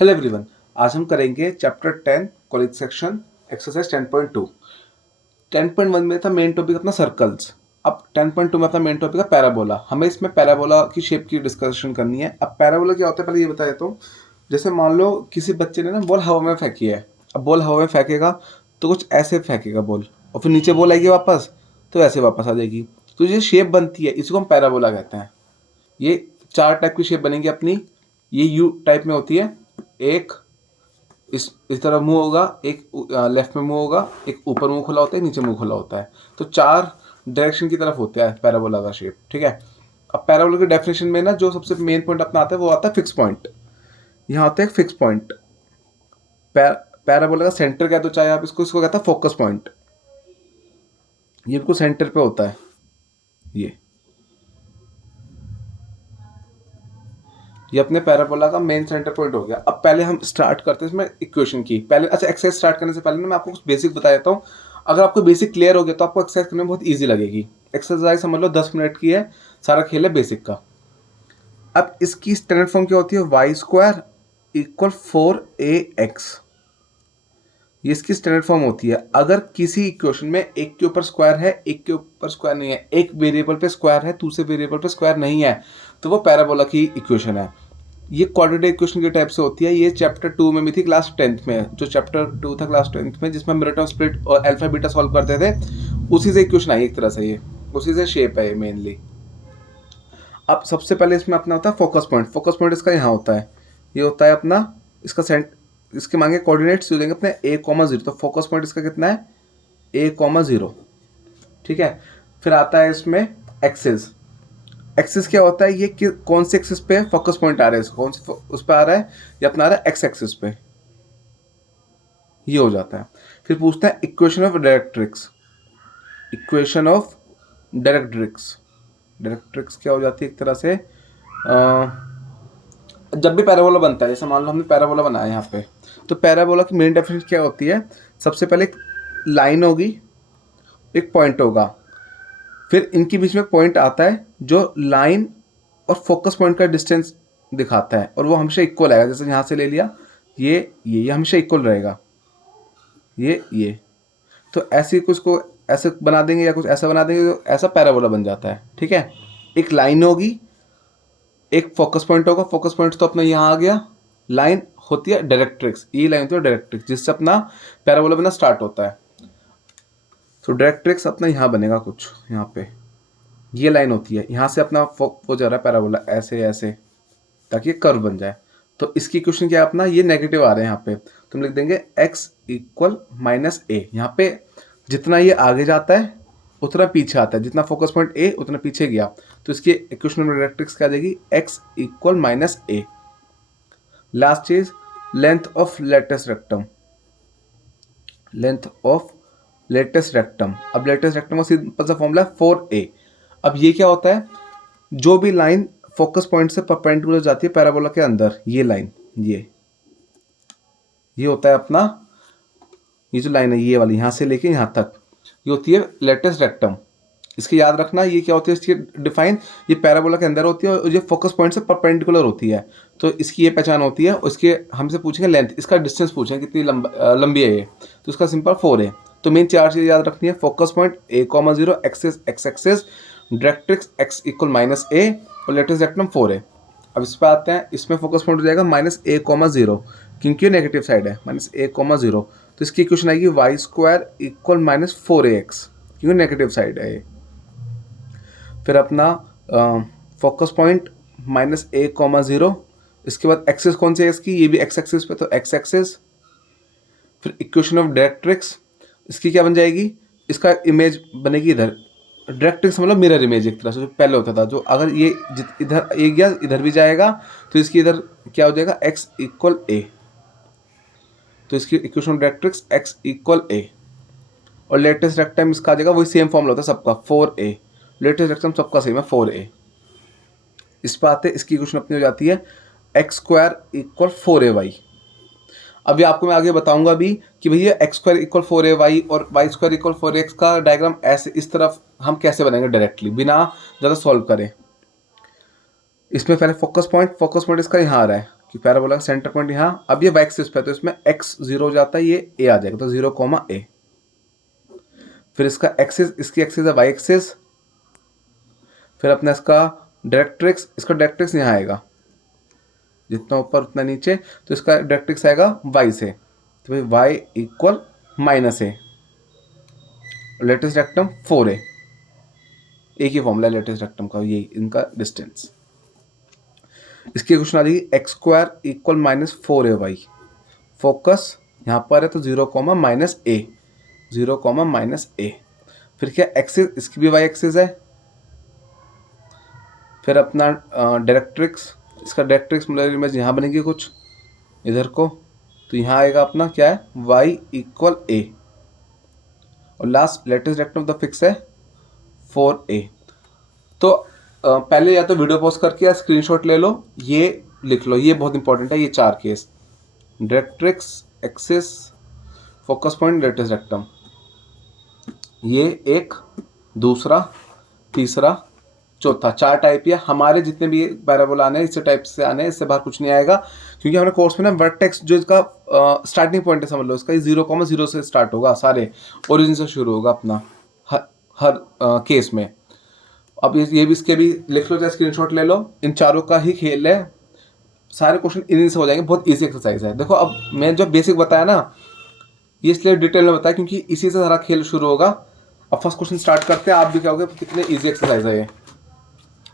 Hello everyone, आज हम करेंगे चैप्टर 10 कॉलेज सेक्शन एक्सरसाइज 10.2। 10.1 में था मेन टॉपिक अपना सर्कल्स। अब 10.2 में अपना मेन टॉपिक है पैराबोला। हमें इसमें पैराबोला की शेप की डिस्कशन करनी है। अब पैराबोला क्या होता है पहले ये बता देता हूँ। जैसे मान लो किसी बच्चे ने ना बॉल हवा में फेंकी है। अब बॉल हवा में फेंकेगा तो कुछ ऐसे फेंकेगा बॉल, और फिर नीचे बॉल आएगी वापस तो ऐसे वापस आ जाएगी। तो ये शेप बनती है, इसको हम पैराबोला कहते हैं। ये 4 टाइप की शेप बनेंगी अपनी। ये यू टाइप में होती है। एक इस तरह मुंह होगा, एक लेफ्ट में मुंह होगा, एक ऊपर मुंह खुला होता है, नीचे मुंह खुला होता है। तो 4 डायरेक्शन की तरफ होता है पैराबोला का शेप। ठीक है। अब पैराबोला की डेफिनेशन में ना जो सबसे मेन पॉइंट अपना आता है वो आता है फिक्स पॉइंट। यहाँ आता है फिक्स पॉइंट। पैराबोला का सेंटर क्या है, तो चाहे आप इसको कहता है फोकस पॉइंट। ये बिल्कुल सेंटर पे होता है। ये अपने पैराबोला का मेन सेंटर पॉइंट हो गया। अब पहले हम स्टार्ट करते हैं इसमें इक्वेशन की। पहले अच्छा, एक्सरसाइज स्टार्ट करने से पहले ना मैं आपको कुछ बेसिक बता देता हूँ। अगर आपको बेसिक क्लियर हो गया तो आपको एक्सरसाइज करने में बहुत ईजी लगेगी। एक्सरसाइज समझ लो 10 मिनट की है, सारा खेल है बेसिक का। अब इसकी स्टैंडर्ड फॉर्म क्या होती है, वाई स्क्वायर इक्वल 4ax। ये इसकी स्टैंडर्ड फॉर्म होती है। अगर किसी इक्वेशन में एक के ऊपर स्क्वायर है, एक के ऊपर स्क्वायर नहीं है, एक वेरिएबल पे स्क्वायर है, दूसरे वेरिएबल पे स्क्वायर नहीं है, तो वो पैराबोला की इक्वेशन है। ये क्वाड्रेटिक इक्वेशन के टाइप से होती है। ये चैप्टर 2 में भी थी, क्लास 10th में। जो चैप्टर 2 था क्लास 10th में, जिसमें मिरेटॉन स्प्लिट और अल्फा बीटा सॉल्व करते थे, उसी से इक्वेशन आई एक तरह से। ये उसी से शेप है ये मेनली। अब सबसे पहले इसमें अपना होता है फोकस पॉइंट। फोकस पॉइंट इसका यहाँ होता है, ये होता है अपना इसका इसके मांगे कोऑर्डिनेट्स जो देंगे अपने a,0। तो फोकस पॉइंट इसका कितना है, a,0। ठीक है। फिर आता है इसमें एक्सिस। एक्सिस क्या होता है, ये कौन से एक्सिस पे फोकस पॉइंट आ रहा है, कौन से उस पे आ रहा है, ये अपना आ रहा है एक्स एक्सिस पे। ये हो जाता है। फिर पूछता है equation of directrix. Equation of directrix. Directrix क्या हो जाती है एक तरह से, जब भी पैराबोला बनता है, जैसे मान लो हमने पैराबोला बनाया यहाँ पे, तो पैराबोला की मेन डेफिनेशन क्या होती है, सबसे पहले एक लाइन होगी, एक पॉइंट होगा, फिर इनके बीच में पॉइंट आता है जो लाइन और फोकस पॉइंट का डिस्टेंस दिखाता है, और वो हमेशा इक्वल आएगा। जैसे यहाँ से ले लिया, ये हमेशा इक्वल रहेगा, ये तो ऐसे कुछ को ऐसे बना देंगे या कुछ ऐसा बना देंगे तो ऐसा पैराबोला बन जाता है। ठीक है। एक लाइन होगी, एक फोकस पॉइंट होगा। फोकस पॉइंट तो अपना यहाँ आ गया। लाइन होती है डायरेक्ट्रिक्स, ये लाइन होती है डायरेक्ट्रिक्स, जिससे अपना पैराबोला बनना स्टार्ट होता है। तो डायरेक्ट्रिक्स अपना यहाँ बनेगा कुछ, यहाँ पे ये लाइन होती है, यहाँ से अपना हो जा रहा है पैराबोला ऐसे ऐसे, ताकि ये कर्व बन जाए। तो इसकी इक्वेशन क्या है अपना, ये नेगेटिव आ रहे हैं यहाँ पे, तुम लिख देंगे x इक्वल -a। यहाँ पे जितना ये आगे जाता है उतना पीछे आता है, जितना फोकस पॉइंट a उतना पीछे गया। तो इसकी इक्वेशन में डायरेक्ट्रिक्स क्या आ जाएगी, x इक्वल -a। लास्ट चीज, length of latus rectum. Length of latus rectum. अब लेटेस्ट रेक्टम का सिंपल सा फॉर्मूला है 4a। अब ये क्या होता है, जो भी लाइन फोकस पॉइंट से परपेंडिकुलर जाती है पैराबोला के अंदर, ये लाइन ये होता है अपना, ये जो लाइन है ये वाली यहाँ से लेके यहाँ तक, ये होती है लेटेस्ट रेक्टम। इसकी याद रखना, ये क्या होती है इसकी डिफाइन, ये पैराबोला के अंदर होती है और ये फोकस पॉइंट से परपेंडिकुलर होती है। तो इसकी ये पहचान होती है। और इसके हमसे पूछेंगे लेंथ, इसका डिस्टेंस पूछेंगे कितनी लंबी है ये, तो इसका सिंपल 4 है। तो मेन 4 चीज़ याद रखनी है, focus point a,0, axis x axis, directrix x equal -a, और लेटेस्ट रेक्टम 4 है। अब इस पर आते हैं, इसमें फोकस पॉइंट हो जाएगा -a,0, क्योंकि ये नेगेटिव साइड है, -a,0। तो इसकी इक्वेशन आएगी वाई स्क्वायर इक्वल -4ax, क्योंकि नेगेटिव साइड है ये। फिर अपना फोकस पॉइंट -a,0, इसके बाद एक्सिस कौन सी है इसकी, ये भी x एक्सिस पे, तो x एक्सिस। फिर इक्वेशन ऑफ डायरेक्ट्रिक्स, इसकी क्या बन जाएगी, इसका इमेज बनेगी इधर। डायरेक्ट्रिक्स मतलब मिरर इमेज एक तरह से, जो पहले होता था, जो अगर ये इधर ए गया इधर भी जाएगा, तो इसकी इधर क्या हो जाएगा, x इक्वल a। तो इसकी equation of directrix x equal a। और लेटेस्ट रेक्टम इसका आ जाएगा, वही सेम फॉर्मूला होता है सबका, 4a। लेटेस्ट रेक्टम सबका सेम है 4a। इस पर आते, इसकी इक्वेशन अपनी हो जाती है एक्स स्क्वायर इक्वल 4ay। अभी आपको मैं आगे बताऊंगा भी कि भैया एक्स स्क्वायर इक्वल 4ay और वाई स्क्वायर इक्वल 4x का डायग्राम ऐसे इस तरफ हम कैसे बनाएंगे डायरेक्टली, बिना ज़्यादा सॉल्व करें। इसमें पहले फोकस पॉइंट इसका यहाँ आ रहा है, कि पैराबोला का सेंटर पॉइंट यहाँ, अब ये वाई एक्सिस पे है तो इसमें x 0 हो जाता है, ये a आ जाएगा, तो 0 कॉमा a। फिर इसका एक्सिस, इसकी एक्सिस है वाई एक्सिस, फिर अपना इसका डायरेक्ट्रिक्स, इसका डायरेक्ट्रिक्स यहाँ आएगा, जितना ऊपर उतना नीचे, तो इसका डायरेक्ट्रिक्स आएगा y से, तो भाई y इक्वल माइनस ए, लेटेस्ट रेक्टम 4a, एक ही फॉर्मूला लेटेस्ट रेक्टम का, ये इनका डिस्टेंस। इसकी क्वेश्चन आ जाएगी x square equal minus 4ay, focus यहाँ पर है तो 0 कॉमा माइनस ए, 0 कॉमा माइनस ए। फिर क्या एक्सिस, इसकी भी वाई एक्सिस है, फिर अपना डायरेक्ट्रिक्स, इसका डायरेक्ट्रिक्स मिरर इमेज यहाँ बनेगी कुछ इधर को, तो यहाँ आएगा अपना क्या है y इक्वल ए, और last latus rectum of the fix है 4a। तो पहले या तो वीडियो पॉज करके या स्क्रीनशॉट ले लो, ये लिख लो, ये बहुत इंपॉर्टेंट है, ये 4 case, directrix, axis, focus point, latus rectum, ये एक, दूसरा, तीसरा, चौथा, 4 टाइप है। हमारे जितने भी पैराबोला आने हैं इसी टाइप से आने हैं, इससे बाहर कुछ नहीं आएगा, क्योंकि हमारे कोर्स में ना वर्टेक्स जो इसका स्टार्टिंग पॉइंट है, समझ लो इसका 0,0 से स्टार्ट होगा, सारे ओरिजिन से शुरू होगा अपना हर केस में। अब ये भी, इसके भी लिख लो, चाहे स्क्रीनशॉट ले लो, इन चारों का ही खेल है, सारे क्वेश्चन इन्हीं से हो जाएंगे, बहुत ईजी एक्सरसाइज है। देखो अब मैं जो बेसिक बताया ना, ये इसलिए डिटेल में बताया क्योंकि इसी से सारा खेल शुरू होगा। अब फर्स्ट क्वेश्चन स्टार्ट करते हैं, आप भी कहोगे कितने ईजी एक्सरसाइज है ये,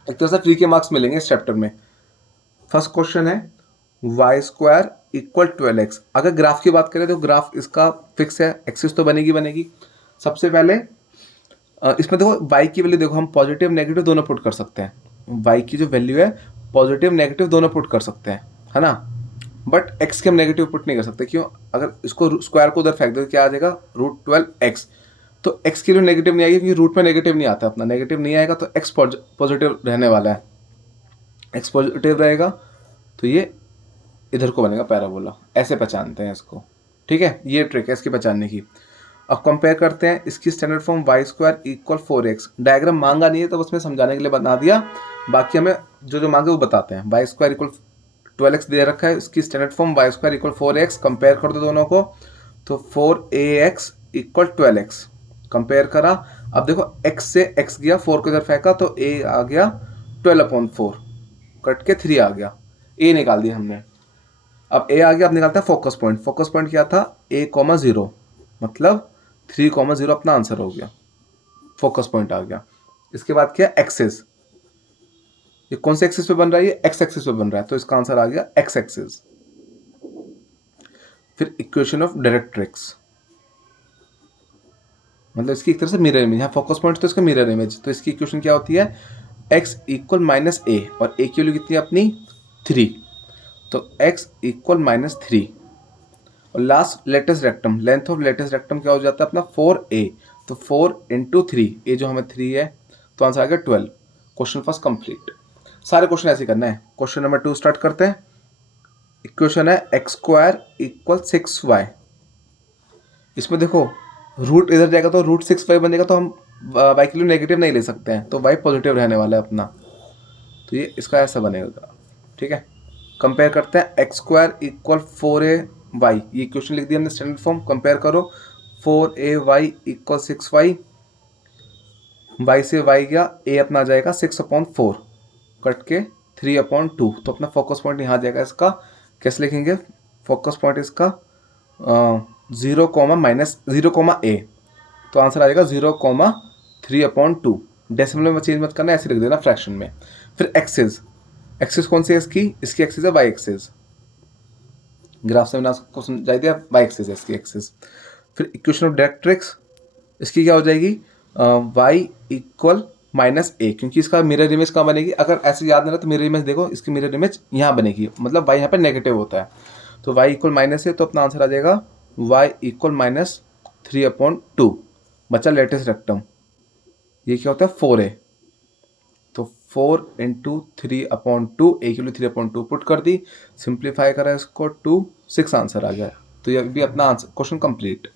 एक तरह से फ्री के मार्क्स मिलेंगे इस चैप्टर में। फर्स्ट क्वेश्चन है वाई स्क्वायर इक्वल 12x। अगर ग्राफ की बात करें तो ग्राफ इसका फिक्स है, एक्सिस तो बनेगी। सबसे पहले इसमें देखो y की वैल्यू देखो, हम पॉजिटिव नेगेटिव दोनों पुट कर सकते हैं, y की जो वैल्यू है पॉजिटिव नेगेटिव दोनों पुट कर सकते हैं, है ना, बट x के हम नेगेटिव पुट नहीं कर सकते, क्यों, अगर इसको स्क्वायर को उधर फेंक दो क्या आ जाएगा √12x, तो x के लिए नेगेटिव नहीं आएगी क्योंकि रूट में नेगेटिव नहीं आता, अपना नेगेटिव नहीं आएगा, तो x पॉजिटिव रहने वाला है, x पॉजिटिव रहेगा, तो ये इधर को बनेगा पैराबोला, ऐसे पहचानते हैं इसको, ठीक है, ये ट्रिक है इसकी पहचानने की। अब कंपेयर करते हैं इसकी standard form y square equal 4x, diagram मांगा नहीं है तो उसमें समझाने के लिए बना दिया, बाकी हमें जो मांगे वो बताते हैं। वाई स्क्वायर इक्वल 12x दे रखा है, इसकी standard form y square equal 4x, compare कर दो दोनों को, तो 4ax इक्वल 12x, कंपेयर करा। अब देखो x से x गया, 4 को इधर फेंका तो a आ गया 12/4, कट के 3 आ गया, a निकाल दिया हमने। अब a आ गया, अब निकालता है फोकस पॉइंट, फोकस पॉइंट क्या था a,0, मतलब 3,0 अपना आंसर हो गया, फोकस पॉइंट आ गया। इसके बाद क्या एक्सिस, ये कौन से एक्सिस पे बन रहा है, ये एक्स एक्सिस पे बन रहा है, तो इसका आंसर आ गया एक्स एक्सिस। फिर इक्वेशन ऑफ डायरेक्ट्रिक्स, मतलब इसकी एक तरह से मिरर इमेज, यहाँ फोकस पॉइंट तो इसका मिरर इमेज, तो इसकी इक्वेशन क्या होती है x इक्वल माइनस ए, और a की वैल्यू कितनी है अपनी 3, तो x इक्वल माइनस 3, और last latus rectum, length of latus rectum क्या हो जाता है अपना 4a, तो 4 इंटू 3, ए जो हमें 3 है, तो आंसर आ गया 12। Question first complete. सारे क्वेश्चन ऐसे करना है। क्वेश्चन नंबर 2 स्टार्ट करते हैं। इक्वेशन है एक्स स्क्वायर इक्वल 6y। इसमें देखो रूट इधर जाएगा तो √6y बनेगा, तो हम y के लिए नेगेटिव नहीं ले सकते हैं, तो y पॉजिटिव रहने वाला है अपना, तो ये इसका ऐसा बनेगा, ठीक है। कंपेयर करते हैं एक्स स्क्वायर इक्वल 4ay, ये क्वेश्चन लिख दिया हमने स्टैंडर्ड फॉर्म, कंपेयर करो 4ay इक्वल 6y, y से y गया, a अपना आ जाएगा 6/4, कट के 3/2, तो अपना फोकस पॉइंट यहाँ आ जाएगा इसका, कैसे लिखेंगे, फोकस पॉइंट इसका 0,a, तो आंसर आ जाएगा 0,3/2, डेसिमल में चेंज मत करना, ऐसे लिख देना फ्रैक्शन में। फिर एक्सिस, एक्सिस कौन सी है इसकी एक्सिस है वाई एक्सिस, ग्राफ से मैंने आपको समझा दिया, वाई एक्सिस है इसकी एक्सिस। फिर इक्वेशन ऑफ डायरेक्ट्रिक्स, इसकी क्या हो जाएगी y इक्वल माइनस ए, क्योंकि इसका मिरर इमेज कहाँ बनेगी, अगर ऐसे याद नहीं रहा तो मिरर इमेज देखो, इसकी मिरर इमेज यहाँ बनेगी, मतलब y यहाँ पर नेगेटिव होता है, तो y इक्वल माइनस ए, तो अपना आंसर आ जाएगा y इक्वल माइनस 3/2, बचा लेटेस्ट रेक्टम, ये क्या होता है 4a, तो 4 इंटू 3/2, ए के लिए 3/2 पुट कर दी, सिंप्लीफाई करा इसको 2, 6 आंसर आ गया, तो ये भी अपना answer question complete.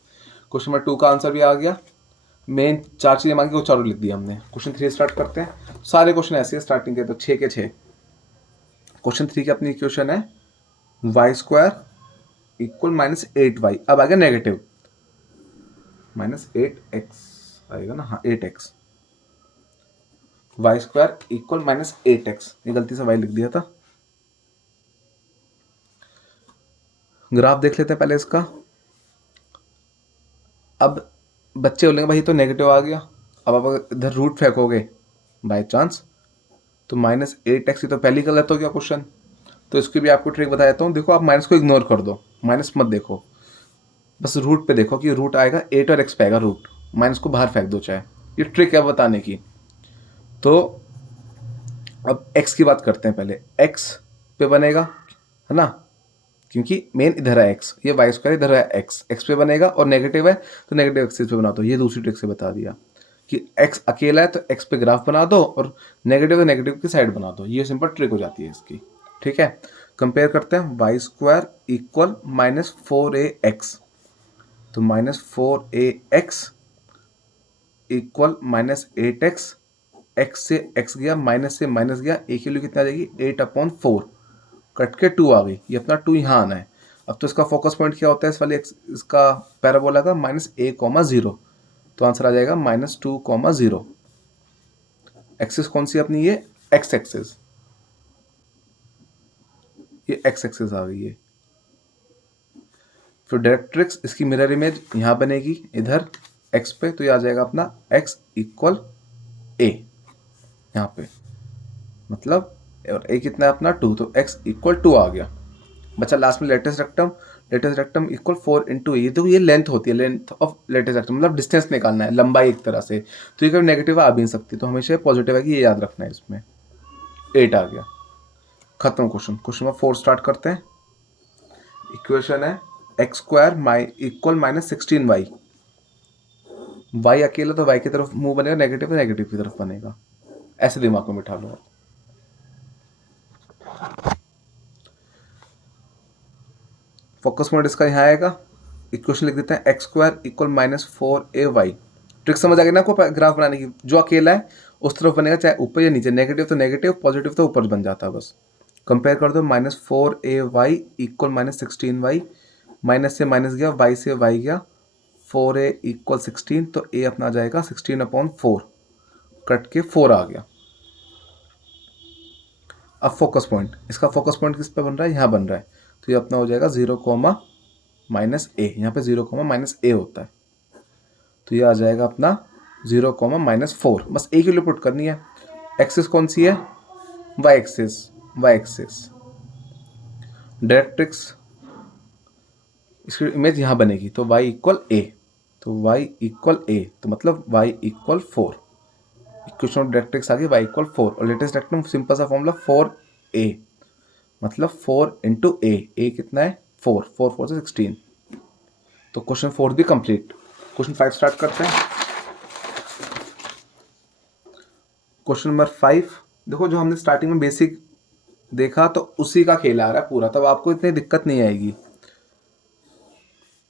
Question number 2 का आंसर भी आ गया, मेन 4 चीज़ें मांगी वो चारों लिख दिया हमने। क्वेश्चन 3 स्टार्ट करते हैं, सारे क्वेश्चन ऐसे हैं स्टार्टिंग के, तो 6 के 6। क्वेश्चन 3 की अपनी इक्वेशन है वाई स्क्वायर इक्वल -8y। अब आ गया नेगेटिव, -8x आएगा ना, हाँ 8x। Y square equal -8x, ये गलती से y लिख दिया था। ग्राफ देख लेते हैं पहले इसका। अब बच्चे बोलेंगे भाई तो नेगेटिव आ गया, अब आप इधर रूट फेंकोगे बाय चांस तो -8x, ही तो पहली गलत हो गया क्वेश्चन। तो इसकी भी आपको ट्रिक बता देता हूँ। देखो आप माइनस को इग्नोर कर दो, माइनस मत देखो, बस रूट पे देखो कि रूट आएगा 8 और x पे आएगा रूट, माइनस को बाहर फेंक दो चाहे। ये ट्रिक है बताने की। तो अब x की बात करते हैं पहले। x पे बनेगा, है ना, क्योंकि मेन इधर है x, ये वाई स्क्वायर इधर है x पे बनेगा, और नेगेटिव है तो नेगेटिव एक्सिस पे बना दो। ये दूसरी ट्रिक से बता दिया कि x अकेला है तो x पे ग्राफ बना दो, और नेगेटिव तो नेगेटिव की साइड बना दो। ये सिंपल ट्रिक हो जाती है इसकी। ठीक है, कंपेयर करते हैं। वाई स्क्वायर इक्वल -4ax, तो -4ax इक्वल -8x, x से x गया, माइनस से माइनस गया, a की वैल्यू कितना आ जाएगी 8/4, कट के 2 आ गई। ये अपना 2 यहाँ आना है। अब तो इसका फोकस पॉइंट क्या होता है इस वाले इसका पैराबोला का, -a,0, तो आंसर आ जाएगा -2,0। एक्सिस कौन सी अपनी, ये x एक्सिस, ये x एक्सिस आ गई है। फिर डायरेक्ट्रिक्स, इसकी मिरर इमेज यहाँ बनेगी इधर x पे, तो ये आ जाएगा अपना x इक्वल a यहाँ पे, मतलब और a कितना है अपना 2, तो x इक्वल 2 आ गया। बचा लास्ट में latus rectum. Latus rectum equal 4 × a, तो ये लेंथ होती है, लेंथ ऑफ लेटेस्ट रेक्टम, मतलब डिस्टेंस निकालना है, लंबाई एक तरह से। तो ये कभी नेगेटिव आ भी नहीं सकती, तो हमेशा पॉजिटिव है कि ये याद रखना है। इसमें 8 आ गया, खत्म क्वेश्चन। क्वेश्चन नंबर 4 स्टार्ट करते हैं। इक्वेशन है x² इक्वल -16y। y अकेला तो y की तरफ मुंह बनेगा, नेगेटिव तो नेगेटिव की तरफ बनेगा। ऐसे दिमाग में बिठा लो आप। फोकस पॉइंट इसका यहाँ आएगा। इक्वेशन लिख देते हैं x² इक्वल -4ay। ट्रिक समझ आ गई ना आपको ग्राफ बनाने की। जो अकेला है उस तरफ बनेगा, चाहे ऊपर या नीचे, नेगेटिव तो नेगेटिव, पॉजिटिव तो ऊपर बन जाता है बस। कंपेयर कर दो, -4ay इक्वल -16y, माइनस से माइनस गया, y से y गया, 4a इक्वल 16, तो a अपना आ जाएगा 16/4, कट के 4 आ गया। अब फोकस पॉइंट, इसका फोकस पॉइंट किस पे बन रहा है, यहाँ बन रहा है, तो ये अपना हो जाएगा 0, -a। यहाँ पे 0, -a होता है, तो ये आ जाएगा अपना 0, -4। बस a की वैल्यू पुट करनी है। एक्सिस कौन सी है, y एक्सिस, y एक्सिस। डायरेक्ट्रिक्स, इसकी इमेज यहाँ बनेगी, तो y इक्वल a, तो y इक्वल a, तो मतलब y equal 4। Equation of directrix आ गई, y इक्वल 4। और लेटेस्ट डायरेक्ट्रिक सिंपल सा फॉर्मूला 4a, मतलब 4 × a कितना है 4, 4 से 16। तो क्वेश्चन 4 भी कंप्लीट। क्वेश्चन 5 स्टार्ट करते हैं। क्वेश्चन नंबर 5, देखो जो हमने स्टार्टिंग में बेसिक देखा तो उसी का खेल आ रहा है पूरा, तब आपको इतनी दिक्कत नहीं आएगी।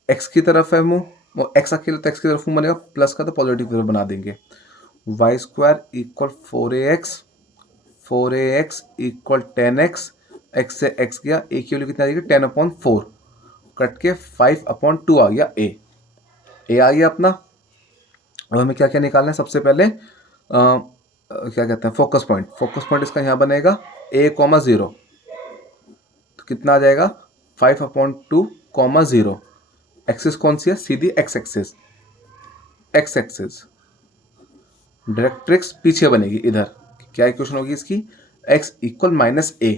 x की तरफ है मुंह, वो x अकेले तो x की तरफ मुंह बनेगा, प्लस का तो पॉजिटिव की तरफ बना देंगे। y² equal 4ax equal 10x, x से x गया, a की वैल्यू कितना आ जाएगी 10/4, कट के 5/2 आ गया a आ गया अपना। अब हमें क्या क्या निकालना है, सबसे पहले क्या कहते हैं फोकस पॉइंट। फोकस पॉइंट इसका यहाँ बनेगा a, 0, तो कितना आ जाएगा 5/2, 0। एक्सिस कौन सी है, सीधी x axis, x axis. Directrix पीछे बनेगी इधर, क्या इक्वेशन होगी इसकी, x इक्वल -a,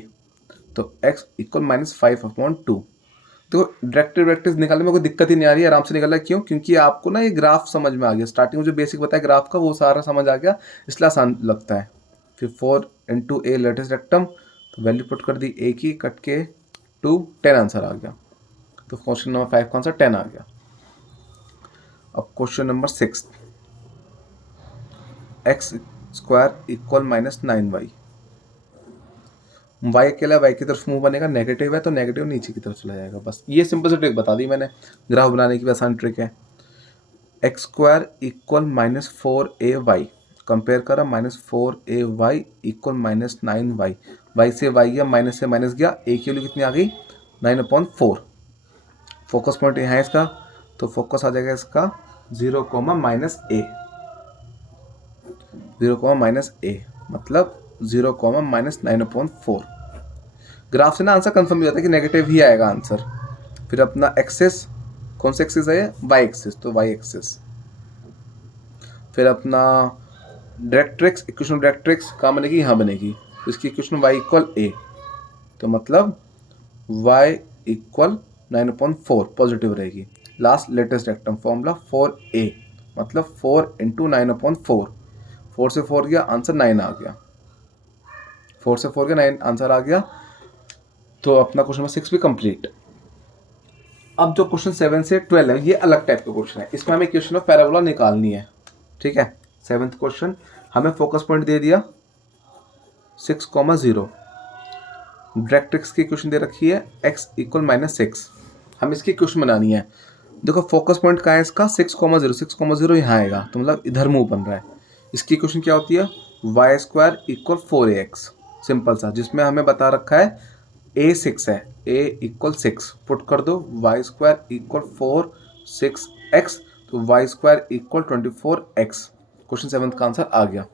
तो x इक्वल -5/2। तो डायरेक्ट्रिक्स निकालने में कोई दिक्कत ही नहीं आ रही है, आराम से निकल रहा है। क्यों, क्योंकि आपको ना ये ग्राफ समझ में आ गया। स्टार्टिंग में जो बेसिक बताया ग्राफ का वो सारा समझ आ गया, इसलिए आसान लगता है। फिर 4 × a लेटेस्ट रेक्टम, तो वैल्यू पुट कर दी a की, कट के 2, 10 आंसर आ गया। तो क्वेश्चन नंबर 5 का आंसर 10 आ गया। अब question number 6, x² equal -9y। y अकेला y की तरफ मुंह बनेगा, नेगेटिव है तो नेगेटिव नीचे की तरफ चला जाएगा। बस ये सिंपल सी ट्रिक बता दी मैंने, ग्राफ बनाने की भी आसान ट्रिक है। x² इक्वल -4ay, कंपेयर करा, -4ay इक्वल -9y, y से y गया, माइनस से माइनस गया, a की वैल्यू कितनी आ गई 9/4। फोकस पॉइंट यहाँ है इसका, तो फोकस आ जाएगा इसका 0, -a, 0, -a, मतलब 0, -9/4। ग्राफ से ना आंसर कंफर्म हो जाता है कि नेगेटिव ही आएगा आंसर। फिर अपना एक्सिस, कौन सा एक्सिस है, वाई एक्सिस, तो वाई एक्सिस। फिर अपना डायरेक्ट्रिक्स, इक्वेशन डायरेक्ट्रिक्स कहाँ बनेगी, यहाँ बनेगी। तो इसकी इक्वेशन y = a, तो मतलब y = 9/4 पॉजिटिव रहेगी। Last latus rectum formula 4a, मतलब 4 × 9/4। 4 से 4 गया, आंसर 9 आ गया। 4 से 4 गया, 9 आंसर आ गया। तो अपना क्वेश्चन नंबर 6 भी कंप्लीट। अब जो क्वेश्चन 7 से 12 है, ये अलग टाइप का क्वेश्चन है। इसमें हमें इक्वेशन ऑफ पैराबोला निकालनी है, ठीक है। 7th क्वेश्चन, हमें फोकस पॉइंट दे दिया 6,0। डायरेक्ट्रिक्स की इक्वेशन दे रखी है x = -6। हम इसकी इक्वेशन बनानी है। देखो फोकस पॉइंट कहाँ है इसका, 6,0, 6,0 यहाँ आएगा, तो मतलब इधर मूव बन रहा है। इसकी इक्वेशन क्या होती है, y² = 4ax, सिंपल सा, जिसमें हमें बता रखा है a 6 है, a = 6, पुट कर दो, y² = 4 6x, तो y² = 24x। क्वेश्चन 7 का आंसर आ गया।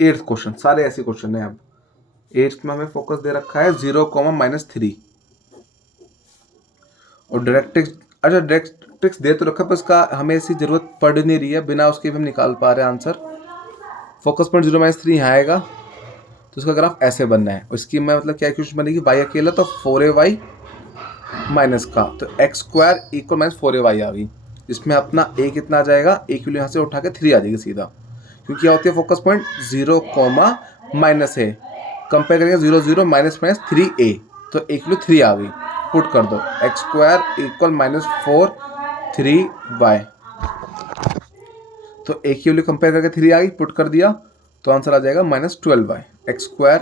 8th क्वेश्चन, सारे ऐसे क्वेश्चन है। अब 8th में हमें फोकस दे रखा है 0, -3 और डायरेक्ट्रिक्स। अच्छा डायरेक्ट्रिक्स दे तो रखा है, पर इसका हमें ऐसी जरूरत पड़ नहीं रही है, बिना उसके भी हम निकाल पा रहे हैं आंसर। फोकस पॉइंट 0, -3 यहाँ आएगा, तो इसका ग्राफ ऐसे बनना है। उसकी मैं मतलब क्या इक्वेशन बनेगी, y अकेला तो 4ay माइनस का, तो x² = -4ay आ गई। इसमें अपना a कितना आ जाएगा, a की यहाँ से उठा के 3 आ जाएगी सीधा, क्योंकि क्या होती है फोकस पॉइंट 0, -a, कंपेयर करेंगे 0, 0 -3a, तो a की 3 आ गई, पुट कर दो, x² = -4 3y, तो a की वैल्यू कंपेयर करके 3 आ गई, पुट कर दिया, तो आंसर आ जाएगा -12y, x²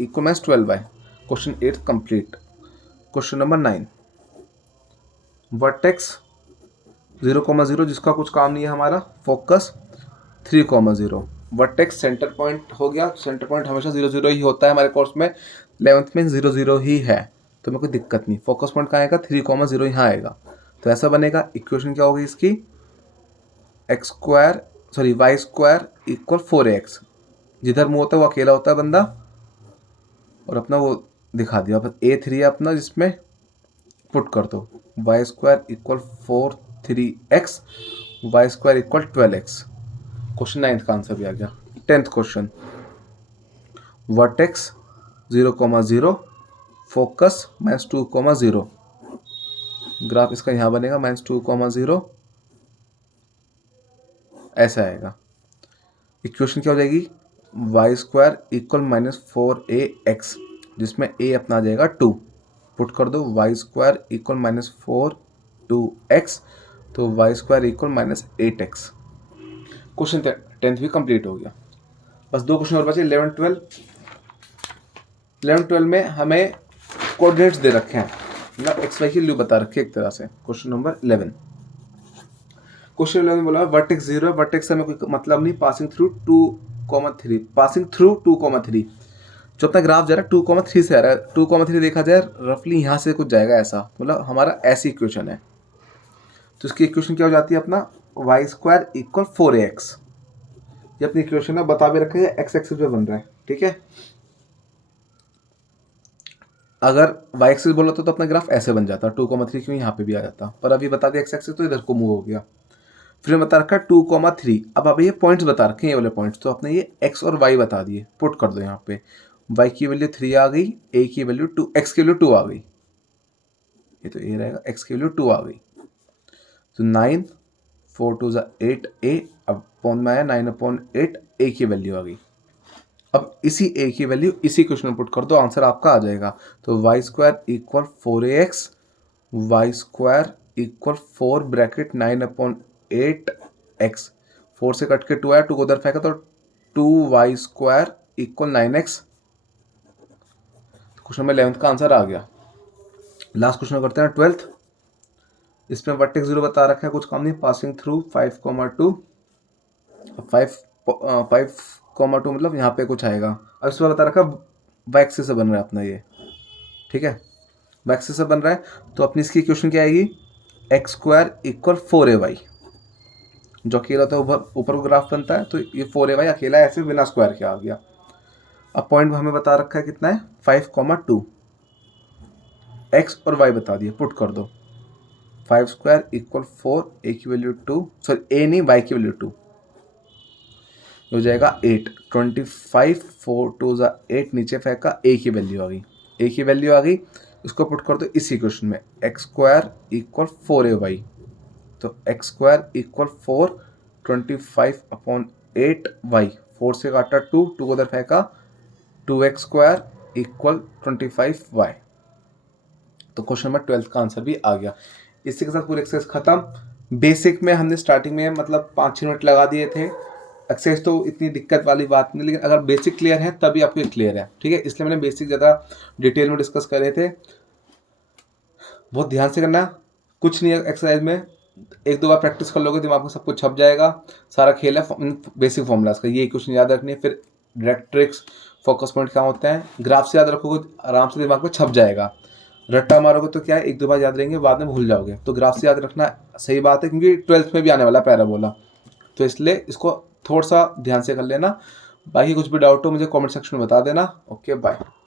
= -12y। Question 8 complete. Question number 9, vertex 0,0, जिसका कुछ काम नहीं है हमारा, फोकस 3,0, वर्टेक्स सेंटर पॉइंट हो गया। सेंटर पॉइंट हमेशा 0, 0 ही होता है हमारे कोर्स में, 11th में 0, 0 ही है, तो मेरे कोई दिक्कत नहीं। फोकस पॉइंट कहाँ आएगा, 3,0 यहाँ आएगा, तो ऐसा बनेगा। इक्वेशन क्या होगी इसकी, y² = 4ax, जिधर मुँह होता है वो अकेला होता है बंदा, और अपना वो दिखा दिया। a3 है अपना, जिसमें पुट कर दो, y² = 4 3x, y² = 12x। Question 9 का आंसर भी आ गया। 10th question, vertex 0,0, focus -2,0, graph इसका यहाँ बनेगा -2,0, ऐसा आएगा। इक्वेशन क्या हो जाएगी, y² = -4ax, जिसमें a अपना आ जाएगा 2, पुट कर दो, y² = -4 2x, तो y² = -8x। क्वेश्चन 10th भी कंप्लीट हो गया। बस 2 क्वेश्चन और बचे, 11 12। 11 12 में हमें कोऑर्डिनेट्स दे रखे हैं, मतलब एक्स वाई की वैल्यू बता रखी है एक तरह से। क्वेश्चन नंबर 11, क्वेश्चन 11 में बोला वर्टेक्स 0 है, वर्टेक्स से हमें कोई मतलब नहीं, पासिंग थ्रू 2,3, पासिंग थ्रू 2,3, जो अपना ग्राफ जा रहा है 2,3 से आ रहा है। 2,3 देखा जाए रफली यहाँ से कुछ जाएगा ऐसा, मतलब हमारा ऐसी इक्वेशन है। तो इसकी इक्वेशन क्या हो जाती है अपना, y² = 4ax, ये अपनी इक्वेशन है, बता भी रखा है एक्स एक्सिस पे बन रहा है, ठीक है। अगर y एक्सिस बोला तो अपना ग्राफ ऐसे बन जाता, 2,3 क्यों यहाँ पे भी आ जाता, पर अभी बता दिया एक्स एक्सिस, तो इधर को मूव हो गया। फिर बता रखा 2,3, अब अभी ये पॉइंट्स बता रखे हैं, ये वाले पॉइंट्स, तो आपने ये x और y बता दिए, पुट कर दो यहाँ पे, y की वैल्यू 3 आ गई, a की वैल्यू 2, x की वैल्यू 2 आ गई, ये तो a रहेगा, x की वैल्यू 2 आ गई, तो 9 4 2 8 a, अब पॉइंट में आया 9/8, a की वैल्यू आ गई। अब इसी a की वैल्यू इसी क्वेश्चन में पुट कर दो, आंसर आपका आ जाएगा। तो y² = 4ax, y² = 4 bracket 9/8x, 4 से कट के 2 आया, 2 को उधर फेंका तो 2y² = 9x। Question number 11th का आंसर आ गया। लास्ट क्वेश्चन करते हैं 12th। इसमें वर्टेक्स 0 बता रखा है, कुछ काम नहीं, पासिंग थ्रू 5,2, 5,2 मतलब यहाँ पे कुछ आएगा। अब इसमें बता रखा y एक्सिस से बन रहा है अपना ये, ठीक है। मैक्स से बन रहा है, तो अपनी इसकी इक्वेशन क्या आएगी, एक्स स्क्वायर इक्वल 4ay, जो अकेला होता है ऊपर को ग्राफ बनता है, तो ये 4ay अकेला ऐसे बिना स्क्वायर के आ गया। अब पॉइंट हमें बता रखा है कितना है 5,2, एक्स और वाई बता दिए, पुट कर दो 5 स्क्वायर इक्वल 4, ए की वैल्यू 2, सॉरी ए नहीं वाई की वैल्यू 2, हो जाएगा 8, 25, 4 2 8, नीचे फेंका, ए की वैल्यू आ गई, ए की वैल्यू आ गई, इसको पुट कर दो इस इक्वेशन में, एक्स स्क्वायर इक्वल 4ay, तो एक्स स्क्वायर इक्वल 4, 25/8y, 4 से काटा 2 को उधर फेंका, 2x स्क्वायर इक्वल 25y। तो क्वेश्चन नंबर 12 का आंसर भी आ गया। इसी के साथ पूरी एक्सरसाइज खत्म। बेसिक में हमने स्टार्टिंग में मतलब 5-6 मिनट लगा दिए थे। एक्सरसाइज तो इतनी दिक्कत वाली बात नहीं, लेकिन अगर बेसिक क्लियर है तभी आपको क्लियर है, ठीक है। इसलिए मैंने बेसिक ज़्यादा डिटेल में डिस्कस करे थे। बहुत ध्यान से करना, कुछ नहीं है एक्सरसाइज में, 1-2 बार प्रैक्टिस कर लोगे दिमाग में सब कुछ छप जाएगा। सारा खेल है बेसिक फॉर्मूलाज का, ये क्वेश्चन याद रखनी है। फिर डायरेक्ट्रिक्स, फोकस पॉइंट क्या होते हैं, ग्राफ से याद रखोगे आराम से दिमाग में छप जाएगा। रट्टा मारोगे तो क्या है 1-2 बार याद रहेंगे, बाद में भूल जाओगे। तो ग्राफ से याद रखना सही बात है, क्योंकि 12th में भी आने वाला पैराबोला, तो इसलिए इसको थोड़ा सा ध्यान से कर लेना। बाकी कुछ भी डाउट हो मुझे कमेंट सेक्शन में बता देना। Okay bye.